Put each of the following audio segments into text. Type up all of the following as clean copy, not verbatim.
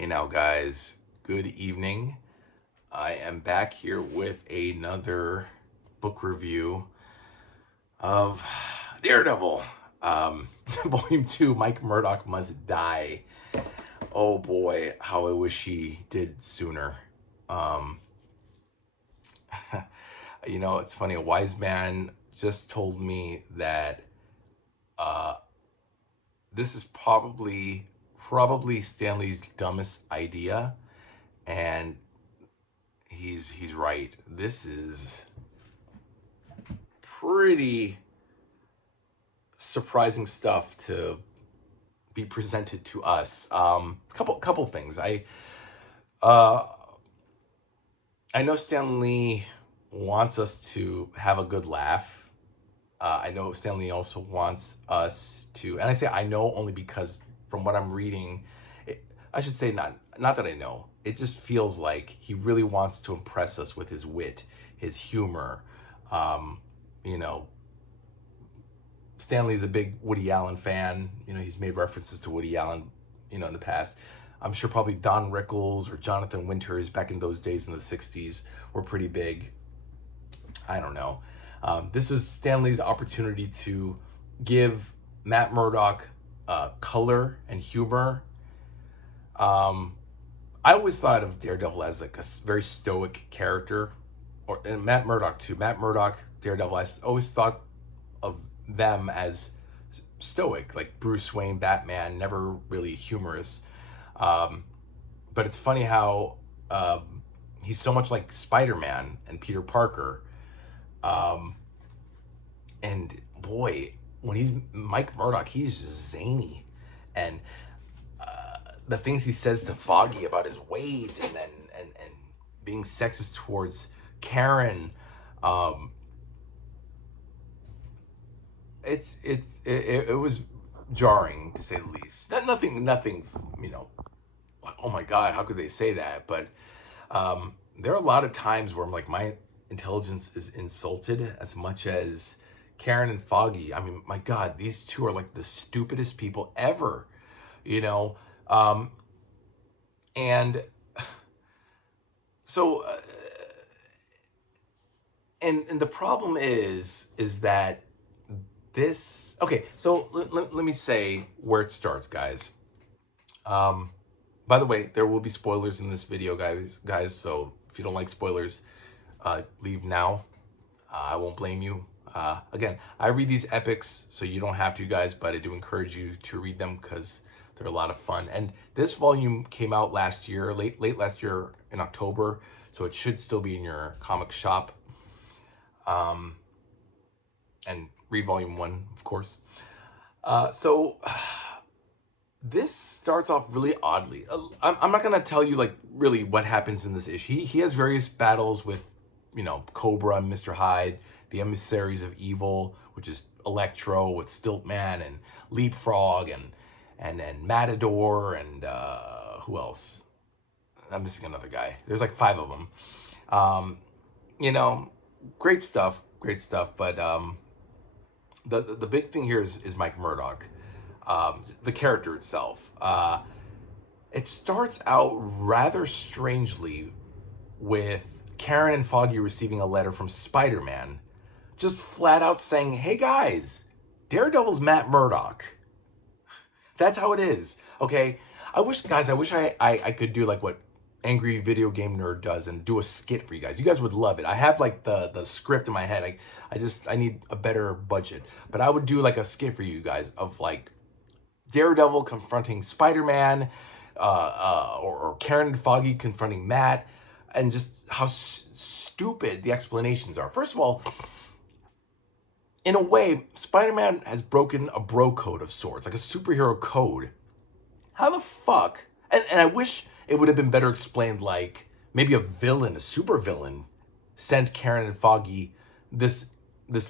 Hey now guys, good evening. I am back here with another book review of Daredevil. Volume 2, Mike Murdock Must Die. Oh boy, how I wish he did sooner. Um, it's funny, a wise man just told me that uh, this is probably Stanley's dumbest idea, and he's right. This is pretty surprising stuff to be presented to us. Couple things. Uh, I know Stan Lee wants us to have a good laugh. I know Stan Lee also wants us to, and I say I know only because from what I'm reading, I should say not that I know. It just feels like he really wants to impress us with his wit, his humor. Um, you know, Stanley's a big Woody Allen fan. He's made references to Woody Allen, in the past. I'm sure probably Don Rickles or Jonathan Winters back in those days in the 60s were pretty big. I don't know. This is Stanley's opportunity to give Matt Murdock color and humor. I always thought of Daredevil as like a very stoic character, and Matt Murdock too. Matt Murdock, Daredevil, I always thought of them as stoic, like Bruce Wayne, Batman, never really humorous. Um, but it's funny how he's so much like Spider-Man and Peter Parker. Um, and boy, when he's Mike Murdock, he's just zany. And the things he says to Foggy about his weight and being sexist towards Karen, um, it was jarring to say the least. Nothing, like, oh my god, how could they say that? But there are a lot of times where I'm like, my intelligence is insulted as much as Karen and Foggy. I mean, my god, these two are like the stupidest people ever, you know. Um, and so, and the problem is that this. Okay, so let me say where it starts, guys. Um, by the way, there will be spoilers in this video, guys. So if you don't like spoilers, leave now. I won't blame you. Again, I read these epics, so you don't have to, guys, but I do encourage you to read them because they're a lot of fun. And this volume came out last year, late last year in October, so it should still be in your comic shop. And read volume 1, of course. So this starts off really oddly. I'm not gonna tell you like really what happens in this issue. He has various battles with, Cobra and Mr. Hyde, the emissaries of evil, which is Electro with Stiltman and Leapfrog and Matador and who else? I'm missing another guy. There's like 5 of them. Um, you know, great stuff, But the big thing here is Mike Murdock, the character itself. It starts out rather strangely with Karen and Foggy receiving a letter from Spider-Man, just flat out saying, "Hey guys, Daredevil's Matt Murdock." That's how it is. Okay. I wish, guys, I could do like what Angry Video Game Nerd does and do a skit for you guys. You guys would love it. I have like the script in my head. I need a better budget, but I would do like a skit for you guys of like Daredevil confronting Spider-Man, or Karen and Foggy confronting Matt, and just how stupid the explanations are. First of all, in a way, Spider-Man has broken a bro code of sorts, like a superhero code. How the fuck? And I wish it would have been better explained, like maybe a villain, a super villain, sent Karen and Foggy this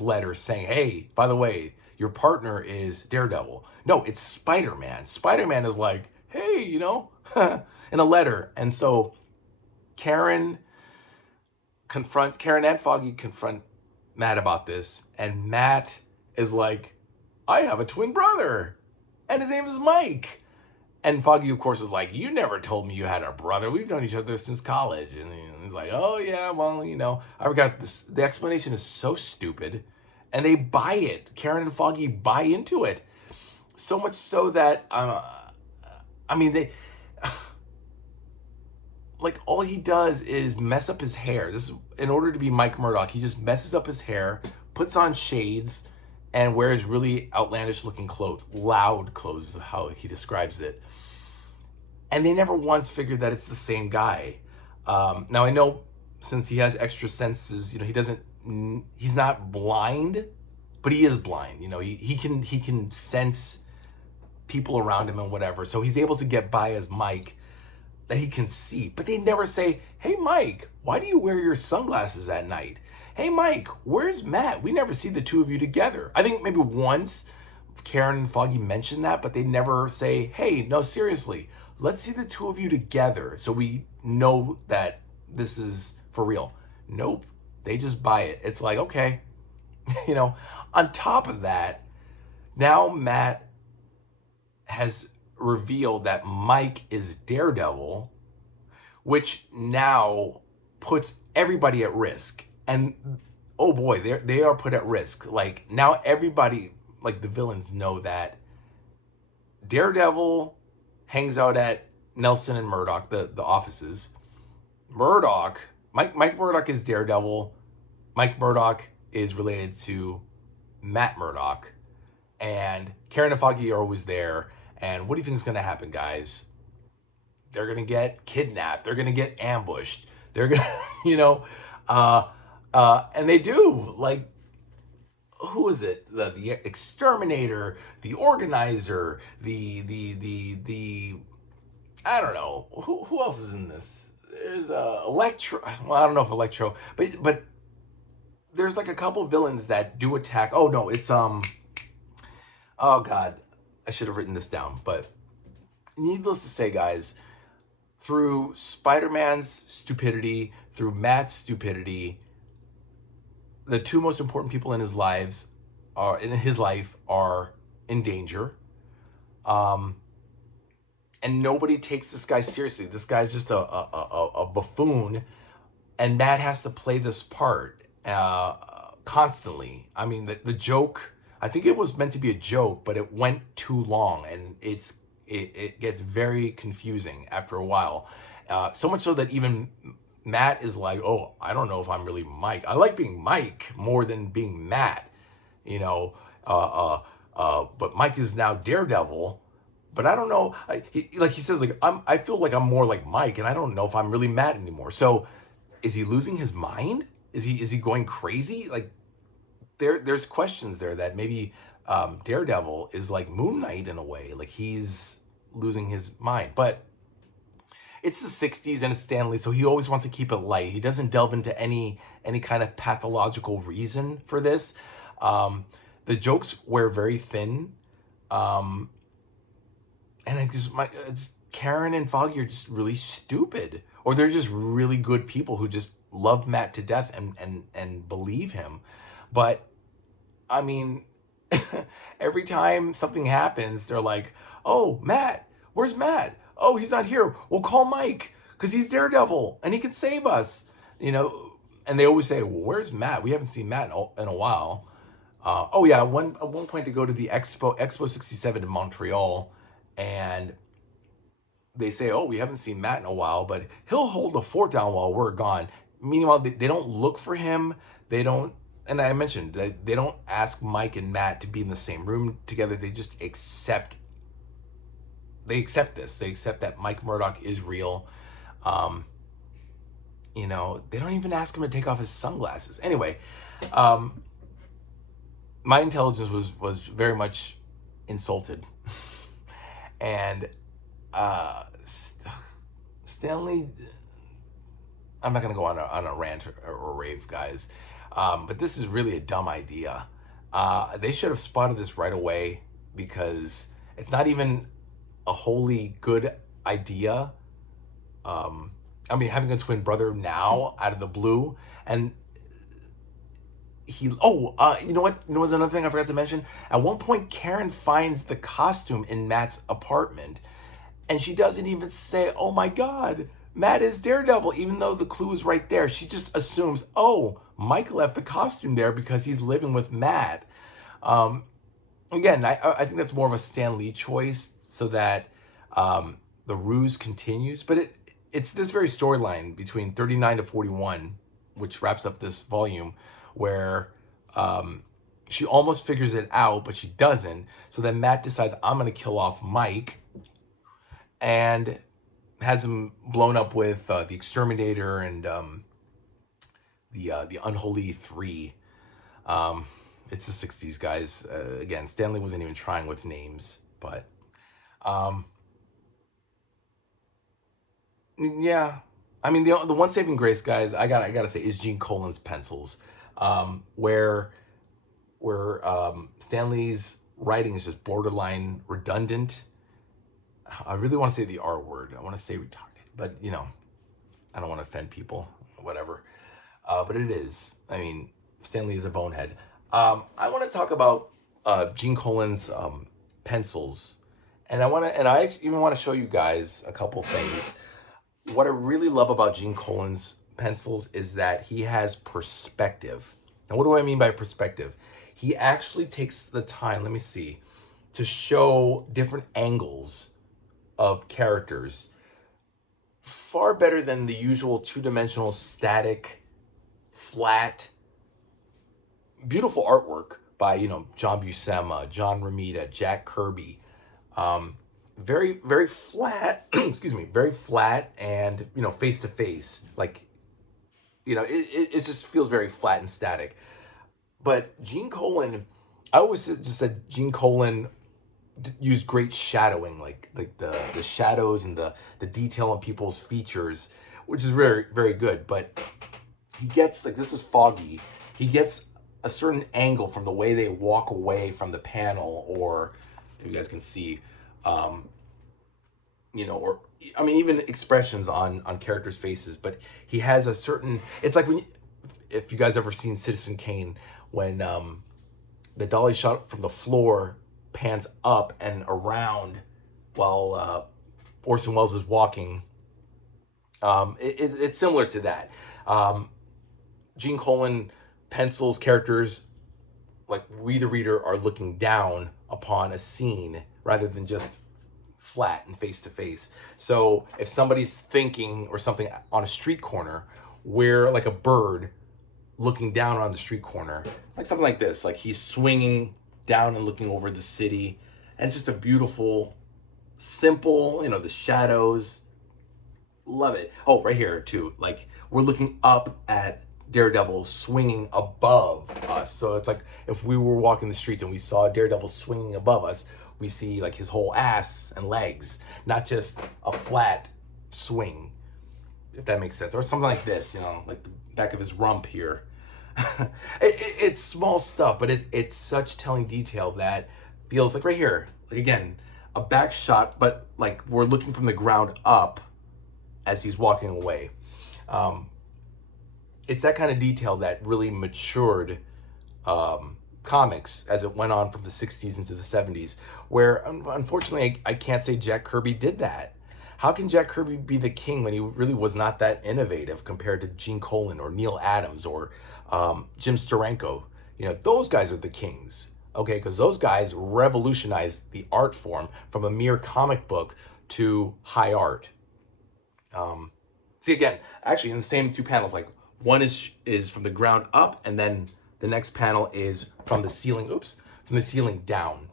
letter saying, "Hey, by the way, your partner is Daredevil." No, it's Spider-Man. Spider-Man is like, "Hey, in a letter." And so Karen and Foggy confront Matt about this, and Matt is like, "I have a twin brother, and his name is Mike." And Foggy, of course, is like, you never told me you had a brother. We've known each other since college. And he's like, oh, yeah, well, I forgot this. The explanation is so stupid. And they buy it. Karen and Foggy buy into it. So much so that, I mean, they, like, all he does is mess up his hair. This is, in order to be Mike Murdock, he just messes up his hair, puts on shades, and wears really outlandish looking clothes. Loud clothes is how he describes it. And they never once figured that it's the same guy. Now I know, since he has extra senses, he's not blind, but he is blind. He can sense people around him and whatever. So he's able to get by as Mike, that he can see. But they never say, hey Mike, why do you wear your sunglasses at night? Hey Mike, where's Matt? We never see the two of you together. I think maybe once Karen and Foggy mentioned that, but they never say, hey, no, seriously, let's see the two of you together so we know that this is for real. Nope. They just buy it. It's like, okay. On top of that, now Matt has revealed that Mike is Daredevil, which now puts everybody at risk. And oh boy, they are put at risk. Like, now everybody, like the villains, know that Daredevil hangs out at Nelson and Murdock, the offices. Mike Murdock is Daredevil. Mike Murdock is related to Matt Murdock. And Karen and Foggy are always there. And what do you think is going to happen, guys? They're going to get kidnapped. They're going to get ambushed. They're going to, and they do. Like, who is it? The exterminator, the organizer, the I don't know. Who else is in this? There's Electro. Well, I don't know if Electro, but there's like a couple villains that do attack. Oh no, it's oh god, I should have written this down. But needless to say, guys, through Spider-Man's stupidity, through Matt's stupidity, the two most important people in his life are in danger. And nobody takes this guy seriously. This guy's just a buffoon, and Matt has to play this part constantly. I mean, the joke, I think it was meant to be a joke, but it went too long, and it gets very confusing after a while. So much so that even Matt is like, oh, I don't know if I'm really Mike. I like being Mike more than being Matt, but Mike is now Daredevil. But I don't know. He says, like, I feel like I'm more like Mike, and I don't know if I'm really Matt anymore. So, is he losing his mind? Is he going crazy? Like, there's questions there that maybe Daredevil is like Moon Knight in a way. Like, he's losing his mind. But it's the 60s and it's Stan Lee, so he always wants to keep it light. He doesn't delve into any kind of pathological reason for this. The jokes wear very thin. And it's Karen and Foggy are just really stupid, or they're just really good people who just love Matt to death and believe him. But I mean, every time something happens, they're like, "Oh, Matt, where's Matt? Oh, he's not here. We'll call Mike because he's Daredevil and he can save us." And they always say, "Well, where's Matt? We haven't seen Matt in a while." Oh yeah, at one point they go to the Expo 67 in Montreal. And they say, oh, we haven't seen Matt in a while, but he'll hold the fort down while we're gone. Meanwhile, they don't look for him. They don't, and I mentioned, they don't ask Mike and Matt to be in the same room together. They just accept this. They accept that Mike Murdock is real. They don't even ask him to take off his sunglasses. Anyway, my intelligence was very much insulted. And Stanley, I'm not going to go on a rant or rave, guys, but this is really a dumb idea. They should have spotted this right away, because it's not even a wholly good idea. Having a twin brother now out of the blue, and you know what? There was another thing I forgot to mention. At one point, Karen finds the costume in Matt's apartment, And she doesn't even say, oh my God, Matt is Daredevil, even though the clue is right there. She just assumes, oh, Mike left the costume there because he's living with Matt. Um, Again, I think that's more of a Stan Lee choice so that the ruse continues. But it's this very storyline between 39 to 41, which wraps up this volume, where she almost figures it out, but she doesn't. So then Matt decides, I'm going to kill off Mike, and has him blown up with the Exterminator and the Unholy Three. Um, it's the 60s, guys. Again, Stanley wasn't even trying with names, but um, yeah. I mean, the one saving grace, guys, I gotta say, is Gene Colan's pencils, where Stanley's writing is just borderline redundant. I really want to say the R word. I want to say retarded, but I don't want to offend people. Whatever. But it is. I mean, Stanley is a bonehead. I want to talk about Gene Colan's pencils, and I even want to show you guys a couple things. What I really love about Gene Colan's pencils is that he has perspective. Now, what do I mean by perspective? He actually takes the time, let me see, to show different angles of characters far better than the usual two-dimensional, static, flat, beautiful artwork by John Buscema, John Romita, Jack Kirby. Very very flat. Excuse me, very flat and face to face. Like it just feels very flat and static. But Gene Colan, I always just said Gene Colan used great shadowing, like the shadows and the detail on people's features, which is very very good. But he gets, like, this is foggy. He gets a certain angle from the way they walk away from the panel, or you guys can see, or I mean, even expressions on characters' faces. But he has a certain. It's like if you guys ever seen Citizen Kane, when the dolly shot from the floor pans up and around while Orson Welles is walking. It's similar to that. Gene Colan pencils characters like we, the reader, are looking down upon a scene rather than just flat and face to face. So if somebody's thinking or something on a street corner, we're like a bird looking down on the street corner, like something like this. Like he's swinging down and looking over the city, and it's just a beautiful, simple. The shadows. Love it. Oh, right here too. Like we're looking up at Daredevil swinging above us. So it's like if we were walking the streets and we saw Daredevil swinging above us, we see like his whole ass and legs, not just a flat swing, if that makes sense. Or something like this, like the back of his rump here. It's small stuff, but it's such telling detail that feels like right here, like again, a back shot, but like we're looking from the ground up as he's walking away. It's that kind of detail that really matured comics as it went on from the 60s into the 70s, where unfortunately I can't say Jack Kirby did that. How can Jack Kirby be the king when he really was not that innovative compared to Gene Colan or Neil Adams or Jim Steranko? Those guys are the kings, okay? Because those guys revolutionized the art form from a mere comic book to high art. See, again, actually in the same two panels, like one is from the ground up, and then the next panel is from the ceiling. From the ceiling down.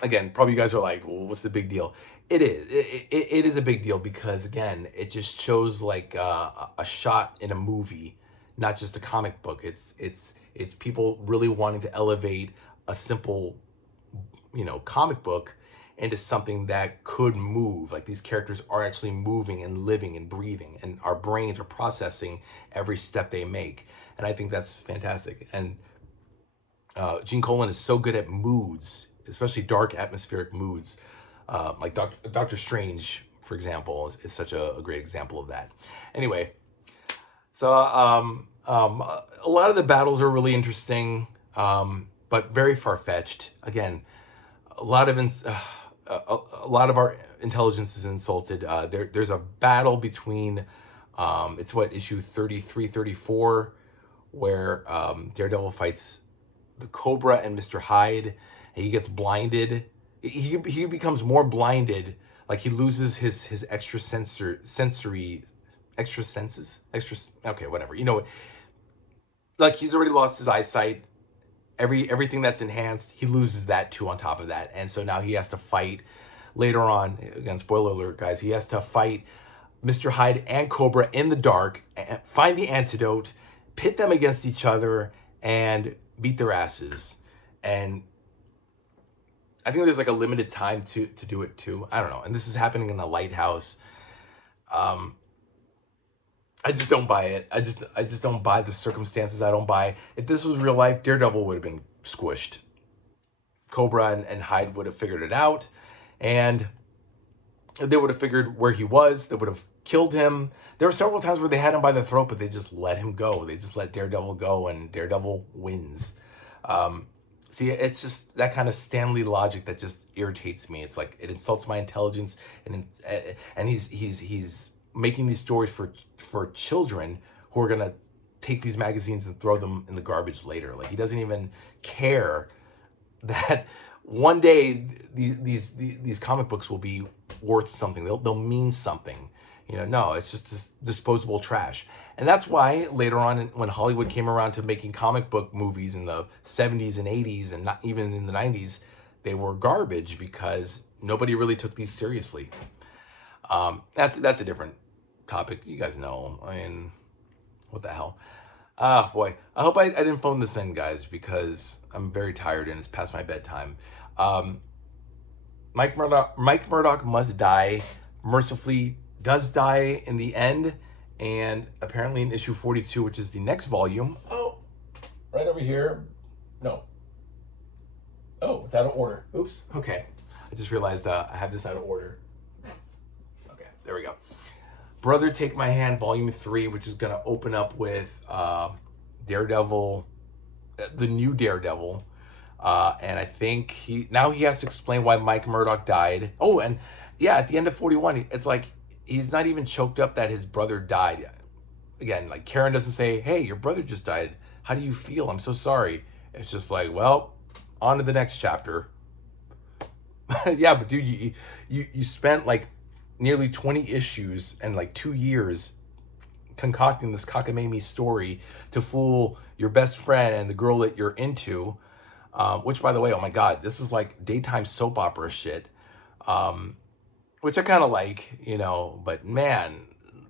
Again, probably you guys are like, well, what's the big deal? It is. It is a big deal because, again, it just shows like a shot in a movie, not just a comic book. It's people really wanting to elevate a simple, comic book into something that could move. Like these characters are actually moving and living and breathing, and our brains are processing every step they make. And I think that's fantastic. And Gene Colan is so good at moods, especially dark atmospheric moods. Like Doctor Strange, for example, is such a great example of that. Anyway, so a lot of the battles are really interesting, but very far-fetched. Again, a lot of a lot of our intelligence is insulted. There's a battle between, it's what, issue 33, 34, where Daredevil fights the Cobra and Mr. Hyde, and he gets blinded. He becomes more blinded, like he loses his extra senses, okay, whatever. You know, like he's already lost his eyesight. Everything that's enhanced, he loses that too on top of that, and so now he has to fight later on. Again, spoiler alert, guys. He has to fight Mr. Hyde and Cobra in the dark, find the antidote, pit them against each other, and beat their asses. And I think there's like a limited time to do it too. I don't know. And this is happening in the lighthouse. I just don't buy it. I just don't buy the circumstances. I don't buy, if this was real life, Daredevil would have been squished. Cobra and Hyde would have figured it out, and they would have figured where he was. They would have killed him. There were several times where they had him by the throat, but they just let him go. They just let Daredevil go, and Daredevil wins. See, it's just that kind of Stanley logic that just irritates me. It's like it insults my intelligence, and he's making these stories for children who are gonna take these magazines and throw them in the garbage later. Like, he doesn't even care that one day these comic books will be worth something. They'll mean something. You know, no, it's just disposable trash. And that's why later on, when Hollywood came around to making comic book movies in the 70s and 80s, and not even in the 90s, they were garbage because nobody really took these seriously. That's a different topic. You guys know. I mean, what the hell? Ah, boy. I hope I didn't phone this in, guys, because I'm very tired and it's past my bedtime. Mike Murdock must die. Mercifully does die in the end, and apparently in issue 42, which is the next volume. Oh, right over here. No. Oh, it's out of order. Oops. Okay. I just realized I have this out of order. Okay, there we go. Brother Take My Hand, volume 3, which is going to open up with Daredevil, the new Daredevil. And I think he has to explain why Mike Murdock died. Oh, and yeah, at the end of 41, it's like he's not even choked up that his brother died. Again, like Karen doesn't say, "Hey, your brother just died. How do you feel? I'm so sorry." It's just like, well, on to the next chapter. Yeah, but dude, you spent like nearly 20 issues and like 2 years concocting this cockamamie story to fool your best friend and the girl that you're into. Which, by the way, oh my God, this is like daytime soap opera shit. Which I kind of like, you know, but man,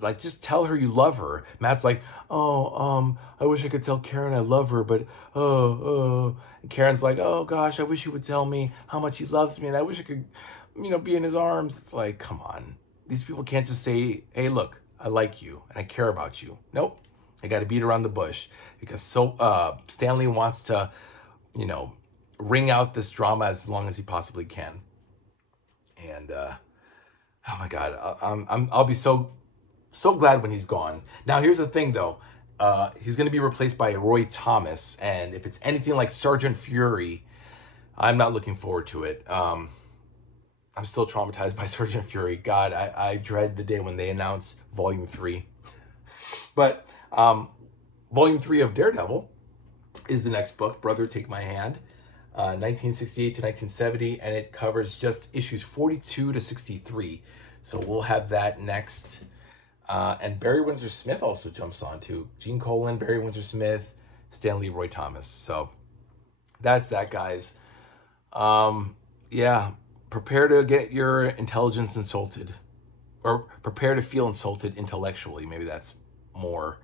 like, just tell her you love her. Matt's like, oh, I wish I could tell Karen I love her, but, and Karen's like, oh gosh, I wish he would tell me how much he loves me, and I wish I could, you know, be in his arms. It's like, come on. These people can't just say, hey, look, I like you and I care about you. Nope. I got to beat around the bush because Stanley wants to, you know, wring out this drama as long as he possibly can. And, oh my God, I'll be so glad when he's gone. Now, here's the thing, though. He's going to be replaced by Roy Thomas, and if it's anything like Sergeant Fury, I'm not looking forward to it. I'm still traumatized by Sergeant Fury. God, I dread the day when they announce Volume 3. But Volume 3 of Daredevil is the next book, Brother Take My Hand. 1968 to 1970, and it covers just issues 42 to 63. So we'll have that next. And Barry Windsor Smith also jumps on too. Gene Colan, Barry Windsor Smith, Stanley, Roy Thomas. So that's that, guys. Yeah, prepare to get your intelligence insulted, or prepare to feel insulted intellectually. Maybe that's more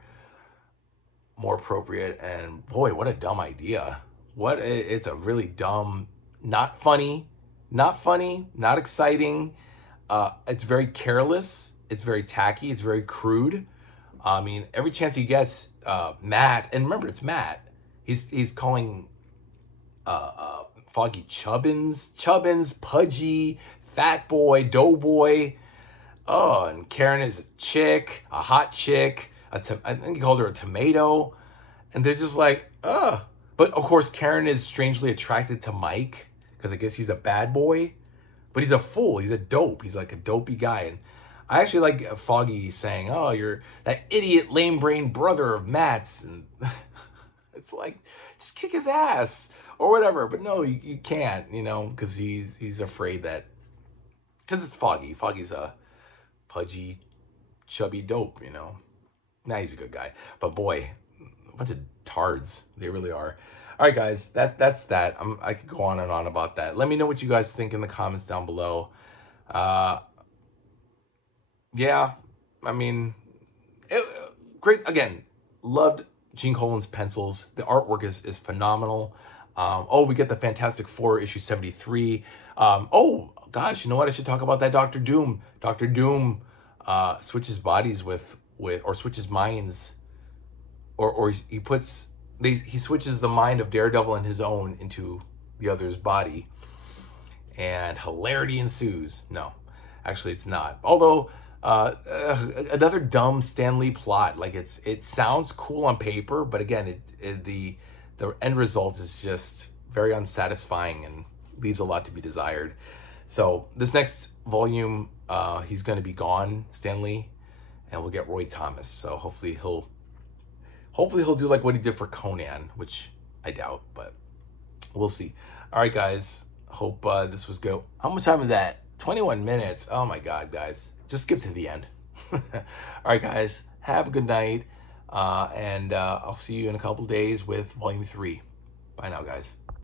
appropriate. And boy, what a dumb idea. It's a really dumb, not funny, not exciting. It's very careless. It's very tacky. It's very crude. I mean, every chance he gets, Matt, and remember, it's Matt. He's calling Foggy Chubbins, Pudgy, Fat Boy, Doughboy. Oh, and Karen is a chick, a hot chick. I think he called her a tomato. And they're just like, ugh. But of course, Karen is strangely attracted to Mike because I guess he's a bad boy. but he's a fool. He's a dope. He's like a dopey guy. And I actually like Foggy saying, "Oh, you're that idiot, lame-brained brother of Matt's," and it's like, just kick his ass or whatever. But no, you can't, because he's afraid that, because it's Foggy. Foggy's a pudgy, chubby dope. Nah, he's a good guy, but boy, a bunch of tards. They really are. All right, guys, that's that. I could go on and on about that. Let me know what you guys think in the comments down below. Uh, yeah, I mean, it, great. Again, loved Gene Colan's pencils. The artwork is phenomenal. Oh, we get the Fantastic Four issue 73. Oh gosh, you know what? I should talk about that Doctor Doom. Doctor Doom switches bodies or switches minds, or he switches the mind of Daredevil and his own into the other's body, and hilarity ensues. No, actually, it's not. Although another dumb Stan Lee plot. Like it sounds cool on paper, but again, the end result is just very unsatisfying and leaves a lot to be desired. So this next volume, he's going to be gone, Stan Lee, and we'll get Roy Thomas. So hopefully he'll do like what he did for Conan, which I doubt, but we'll see. All right, guys. Hope this was good. How much time is that? 21 minutes. Oh my God, guys. Just skip to the end. All right, guys. Have a good night. And I'll see you in a couple days with Volume 3. Bye now, guys.